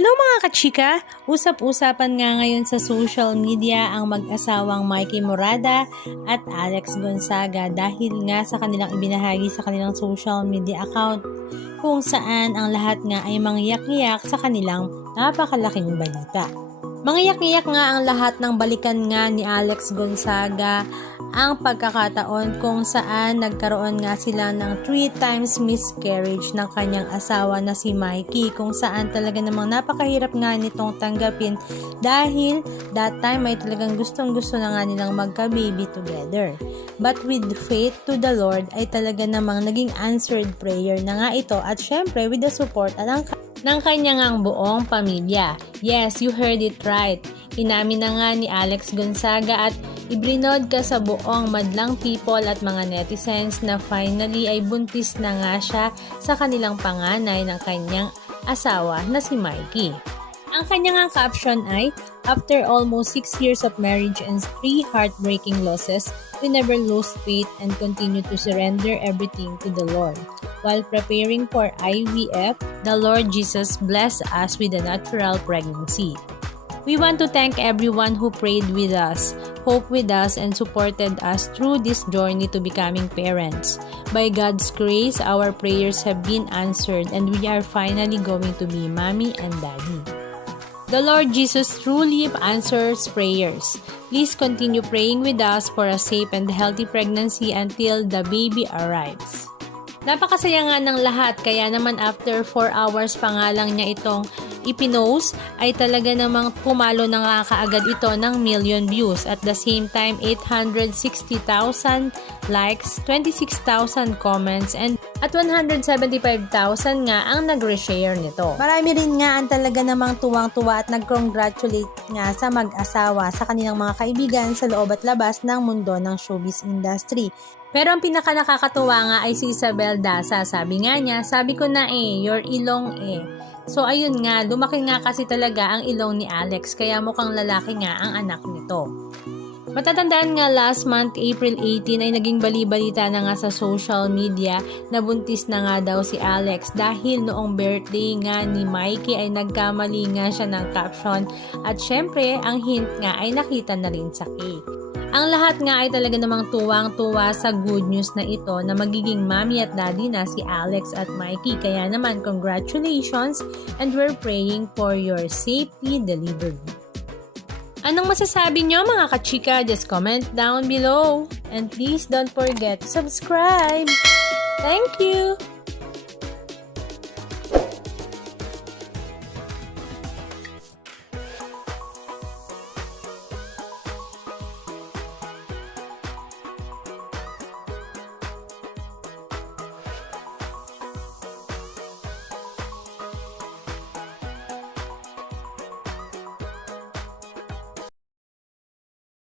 Hello mga kachika! Usap-usapan nga ngayon sa social media ang mag-asawang Mikey Morada at Alex Gonzaga dahil nga sa kanilang ibinahagi sa kanilang social media account kung saan ang lahat nga ay mangyak-ngyak sa kanilang napakalaking balita. Mangyak-ngyak nga ang lahat ng balikan nga ni Alex Gonzaga ang pagkakataon kung saan nagkaroon nga sila ng 3 times miscarriage ng kanyang asawa na si Mikey, kung saan talaga namang napakahirap nga nitong tanggapin dahil that time ay talagang gustong-gusto na nga nilang magka-baby together. But with faith to the Lord ay talaga namang naging answered prayer na nga ito, at syempre with the support ng kanyang buong pamilya. Yes, you heard it right. Inamin na nga ni Alex Gonzaga at ibrinod ka sa buong madlang people at mga netizens na finally ay buntis na nga siya sa kanilang panganay ng kanyang asawa na si Mikey. Ang kanyang caption ay, "After almost 6 years of marriage and 3 heartbreaking losses, we never lose faith and continue to surrender everything to the Lord. While preparing for IVF, the Lord Jesus blessed us with a natural pregnancy. We want to thank everyone who prayed with us, hoped with us, and supported us through this journey to becoming parents. By God's grace, our prayers have been answered and we are finally going to be mommy and daddy. The Lord Jesus truly answers prayers. Please continue praying with us for a safe and healthy pregnancy until the baby arrives." Napakasaya nga ng lahat, kaya naman after 4 hours pa nga lang niya itong ipinost ay talaga namang pumalo na nga kaagad ito ng million views. At the same time, 860,000 likes, 26,000 comments, at 175,000 nga ang nag-reshare nito. Marami rin nga ang talaga namang tuwang-tuwa at nag-congratulate nga sa mag-asawa sa kanilang mga kaibigan sa loob at labas ng mundo ng showbiz industry. Pero ang pinaka nakakatuwa nga ay si Isabel Daza. Sabi nga niya, "Sabi ko na your ilong So ayun nga, lumaki nga kasi talaga ang ilong ni Alex, kaya mukhang lalaki nga ang anak nito. Matatandaan nga last month, April 18, ay naging bali-balita na nga sa social media na buntis na nga daw si Alex dahil noong birthday nga ni Mikey ay nagkamali nga siya ng caption, at syempre ang hint nga ay nakita na rin sa cake. Ang lahat nga ay talaga namang tuwang-tuwa sa good news na ito na magiging mommy at daddy na si Alex at Mikey. Kaya naman congratulations, and we're praying for your safety delivery. Anong masasabi nyo mga kachika? Just comment down below. And please don't forget to subscribe. Thank you!